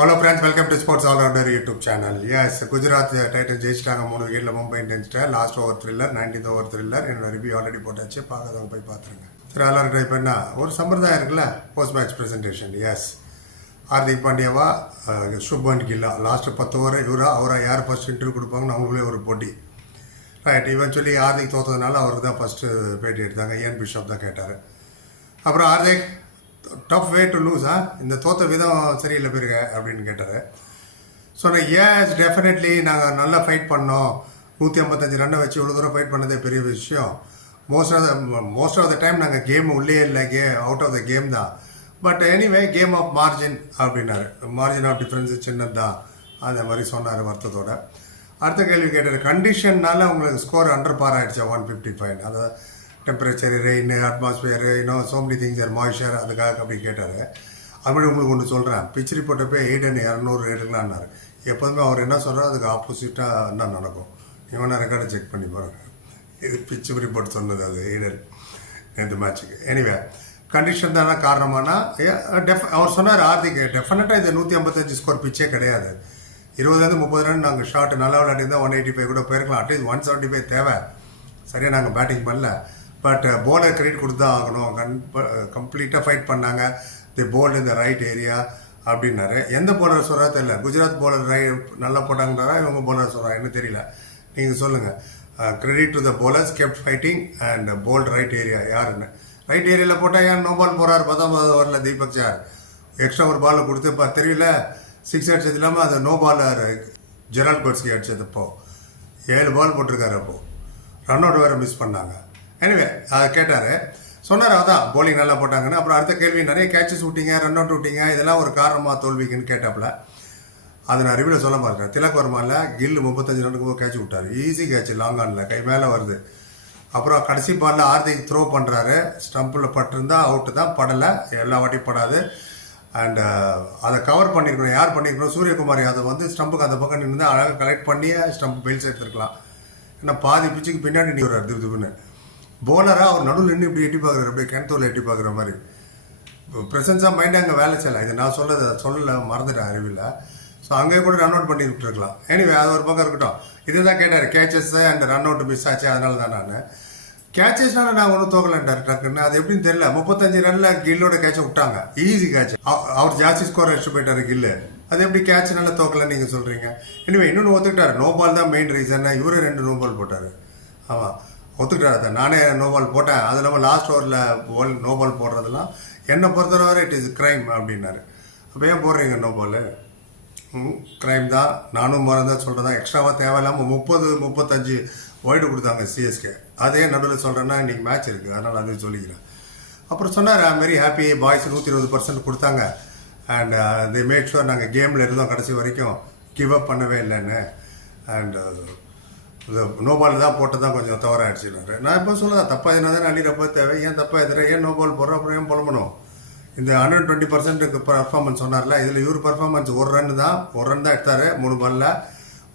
Hello friends, welcome to Sports All Rounder YouTube channel. Yes, Gujarat Titans ஜெயிச்சிட்டாங்க 3 விக்கெட்ல மும்பை இந்தியன்ஸ்ட last over thriller 19th over thriller என்னோட review already போட்டாச்சு, பார்க்காதவங்க போய் பார்த்துருங்க. சரி, எல்லாரும் ட்ரை பண்ணா ஒரு சம்பிரதாயம் இருக்குல்ல, post match presentation. Yes, Hardik பாண்டியாவா சுப்மன் கில்லா லாஸ்ட் 10 ஓவர் அவரை யார் ஃபர்ஸ்ட் இன்டர்வியூ கொடுப்பாங்கன்னு அவங்களே ஒரு போட்டி. ரைட், இவென்ச்சுவலி ஹார்திக் தோற்றதுனால அவருக்கு தான் ஃபர்ஸ்ட் பேட்டி எடுத்தாங்க. ஏன் பிஷப் தான் கேட்டார். அப்புறம் ஹார்திக் டஃப் வே டு லூஸா, இந்த தோற்ற விதம் சரியில்லை பேருங்க அப்படின்னு கேட்டார். சொன்னேன், ஏஸ் டெஃபினெட்லி நாங்கள் நல்லா ஃபைட் பண்ணோம். 155 ரன்னை வச்சு இவ்வளோ தூரம் ஃபைட் பண்ணதே பெரிய விஷயம். மோஸ்ட் ஆஃப் த டைம் நாங்கள் கேம் உள்ளே இல்லை, அவுட் ஆஃப் த கேம் தான். But anyway game of margin அப்படின்னாரு. மார்ஜின் ஆஃப் டிஃப்ரென்ஸு சின்னது தான், அந்த மாதிரி சொன்னார் வருத்தத்தோட. அடுத்த கேள்வி கேட்டார், கண்டிஷன்னால உங்களுக்கு ஸ்கோர் அண்டர் பார் ஆகிடுச்சா 155, அதாவது டெம்பரேச்சர், ரெயின், அட்மாஸ்பியர், இன்னும் so many things are moisture, அதுக்காக அப்படி கேட்டார். அப்படி உங்களுக்கு ஒன்று சொல்கிறேன், பிச் ரிப்போர்ட்டை ஏடன் 200 எடுக்கலான்னாரு. எப்போதுமே அவர் என்ன சொல்கிறார் அதுக்கு ஆப்போசிட்டாக என்ன நடக்கும். இவனை ரெக்கார்டை செக் பண்ணி பாருங்க. இது பிச் ரிப்போர்ட் சொன்னது, அது ஏடன் இந்த மேட்சுக்கு. எனிவே கண்டிஷன் தானே காரணமானா அவர் சொன்னார், ஹார்திக் டெஃபினட்டாக இது 155 ஸ்கோர் பிச்சே கிடையாது. 20-30 ரன் நாங்கள் ஷார்ட் நல்லா விளையாடிருந்தால் 185 கூட போயிருக்கலாம். அட்லீஸ்ட் 175 தேவை. சரியாக நாங்கள் பேட்டிங் பண்ணல. பட் போலர் கிரெடிட் கொடுத்து தான் ஆகணும். கம்ப்ளீட்டாக ஃபைட் பண்ணாங்க. தி போல்ட் இந்த ரைட் ஏரியா அப்படின்னாரு. எந்த போலர் சொல்கிறா தெரியல. குஜராத் போலர் நல்லா போட்டாங்கன்றா, இவங்க போலர் சொல்கிறா என்ன தெரியல. நீங்கள் சொல்லுங்கள். Credit to the bowlers kept fighting and bowled right area. யாருன்னு ரைட் ஏரியாவில் போட்டால் ஏன் நோ பால் போகிறார் 19வது ஓவரில் தீபக் சார் எக்ஸ்ட்ரா ஒரு பாலை கொடுத்து இப்போ தெரியல 6 அடிச்சது இல்லாமல் அது நோ பாலர் ஜெரால்ட் கோட்ஸ்கி அடிச்சது. இப்போது 7 பால் போட்டிருக்காரு. அப்போது ரன் அவுட் வேறு மிஸ் பண்ணாங்க. எனிவே அதை கேட்டார், சொன்னார் அதான் போலிங் நல்லா போட்டாங்கன்னு. அப்புறம் அடுத்த கேள்வி, நிறைய கேட்சஸ் விட்டீங்க, ரன் அவுட் விட்டீங்க, இதெல்லாம் ஒரு காரணமாக தோல்விக்குன்னு கேட்டாப்புல. அதை நான் ரிவ்யூவில் சொல்ல மாட்டேன். திலக் வர்மாவில் கில் 35 ரன்னுக்கு கேட்ச் விட்டார். ஈஸி கேட்ச், லாங் ஆனில் கை மேலே வருது. அப்புறம் கடைசி பாலில் ஹார்திக் த்ரோ பண்ணுறாரு. ஸ்டம்பில் பட்டிருந்தா அவுட்டு தான், படலை. எல்லா வாட்டியும் படாது. அண்ட் அதை கவர் பண்ணியிருக்கணும். யார் பண்ணியிருக்கணும்? சூரியகுமார் யாதவ் வந்து ஸ்டம்புக்கு அந்த பக்கம் நின்று அழகாக கலெக்ட் பண்ணி ஸ்டம்ப் பெல்ஸ் எடுத்துருக்கலாம். ஏன்னா பாதி பிச்சுக்கு பின்னாடி நீ ஒரு திபுன்னு போலராக அவர் நடுவில் நின்று இப்படி எட்டி பார்க்குறாரு, அப்படியே கிணத்தூரில் எட்டி பார்க்குற மாதிரி. ப்ரெசன்ஸ் ஆஃப் மைண்ட் அங்கே வேலை செய்யலாம். இது நான் சொல்லலை, மறந்துட்டேன் அறிவில். ஸோ அங்கே கூட ரன் அவுட் பண்ணி விட்டுருக்கலாம். எனிவே அது ஒரு பக்கம் இருக்கட்டும். இதே தான் கேட்டார், catches and run out miss ஆச்சு, அதனால தான் நான் கேச்சஸ்னால நான் ஒன்றும் தோக்கலன்ட்டார் டக்குன்னு. அது எப்படின்னு தெரியல. 35 ரனில் கில்லோட கேட்சை விட்டாங்க. Easy catch. அவர் ஜாஸ்தி ஸ்கோர் அடிச்சு போயிட்டார் கில்லு. அது எப்படி கேட்ச்னால தோக்கலன்னு நீங்கள் சொல்கிறீங்க? எனிவே இன்னொன்று ஒத்துக்கிட்டார், நோ பால் தான் மெயின் ரீசன். இவரு 2 நோ பால் போட்டார். ஆமாம், ஒத்துக்கிட்டார். அதை நானே நோ பால் போட்டேன். அது இல்லாமல் லாஸ்ட் ஓவரில் நோ பால் போடுறதெல்லாம் என்னை பொறுத்தவரை இட் இஸ் கிரைம் அப்படின்னாரு. அப்போ ஏன் போடுறீங்க நோ பால்? கிரைம் தான், நானும் மறந்தான் சொல்கிறதா. எக்ஸ்ட்ராவாக தேவையில்லாமல் 30-35 ஒய்டு கொடுத்தாங்க சிஎஸ்கே. அதே நடுவில் சொல்கிறேன்னா இன்றைக்கி மேட்ச் இருக்குது, அதனால் அது சொல்லிக்கிறேன். அப்புறம் சொன்னார், ஐ வெரி ஹாப்பி, பாய்ஸ் 120% கொடுத்தாங்க. அண்ட் தி மேக் ஷுர் நாங்கள் கேமில் இருந்தோம் கடைசி வரைக்கும், கிவ் அப் பண்ணவே இல்லைன்னு. அண்ட் நோ பால் தான் போட்டு தான் கொஞ்சம் தவறாகிடுச்சுனாரு. நான் இப்போ சொல்லலாம், தப்பாக எதுனா தான் அள்ளிறப்ப தேவை. ஏன் தப்பாக எதிர ஏன் நோ பால் போடுறோம்? அப்புறம் ஏன் புலம்பணும்? இந்த 120% பர்ஃபார்மன்ஸ் சொன்னார்ல, இதில் இவர் பர்ஃபார்மன்ஸ் ஒரு ரன் தான் எடுத்தார். 3 பாலில்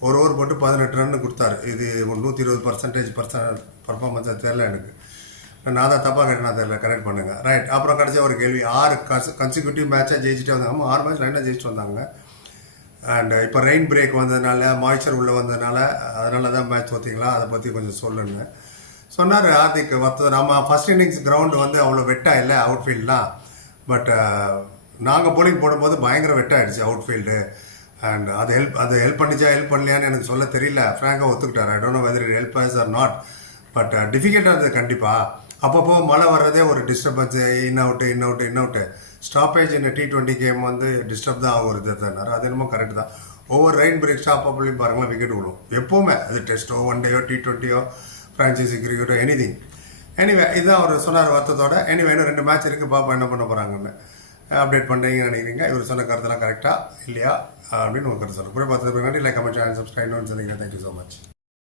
ஒரு ஓவர் போட்டு 18 ரன் கொடுத்தாரு. இது 120% பர்ஃபார்மன்ஸாக தெரில எனக்கு. நான் தான் தப்பாக கேட்டேன்னா தெரியல, கரெக்ட் பண்ணுங்கள். ரைட், அப்புறம் கடைசி ஒரு கேள்வி, 6 கன்சிக்யூட்டிவ் மேட்சாக ஜெயிச்சுட்டே வந்தாங்க. 6 மேட்ச் லைனாக ஜெயிச்சுட்டு வந்தாங்க. அண்ட் இப்போ ரெயின் பிரேக் வந்ததுனால, மாய்ச்சர் உள்ளே வந்ததுனால, அதனால தான் மேட்ச் பார்த்தீங்களா, அதை பற்றி கொஞ்சம் சொல்லுன்னு சொன்னார் ஹார்திக். நம்ம ஃபர்ஸ்ட் இன்னிங்ஸ் கிரவுண்டு வந்து அவ்வளோ வெட்டாக இல்லை அவுட்ஃபீல்ட்லாம். பட் நாங்கள் போலிங் போடும்போது பயங்கர வெட்டாகிடுச்சு அவுட்ஃபீல்டு. அண்ட் அது ஹெல்ப் பண்ணலையான்னு எனக்கு சொல்ல தெரியல. ஃப்ராங்காக ஒத்துக்கிட்டார். I don't know whether it help or not. But டிஃபிகல்ட்டாக இருந்தது கண்டிப்பாக. அப்பப்போ மழை வர்றதே ஒரு டிஸ்டர்பன்ஸு. இன் அவுட்டு ஸ்டாப்பேஜ் இந்த T20 கேம் வந்து டிஸ்டர்ப் தான் ஆகும் இருந்தார். அது என்னமோ கரெக்ட் தான். ஒவ்வொரு ரெயின் பிரேக் ஸ்டாப் அப்படின்னு பாருங்களேன், விக்கெட் விடும் எப்போவுமே. அது டெஸ்ட்டோ, ஒன் டேயோ, T20யோ, ஃப்ரான்ச்சைசி கிரிக்கெட்டோ, எனிதிங். எனிவே இதுதான் அவர் சொன்னார் வருத்தத்தோட. எனிவே இன்னும் 2 மேட்ச் இருக்குது, பாப்பா என்ன பண்ண போகிறாங்கன்னு அப்டேட் பண்ணுறீங்கன்னு நினைக்கிறீங்க. இவர் சொன்ன கருத்தெல்லாம் கரெக்டாக இல்லையா அப்படின்னு உங்கள் கருத்து சொல்லுங்கள். கூட பார்த்து லைக், கமெண்ட், சேனல், சப்ஸ்கிரைப் சொன்னீங்கன்னா தேங்க்யூ ஸோ மச்.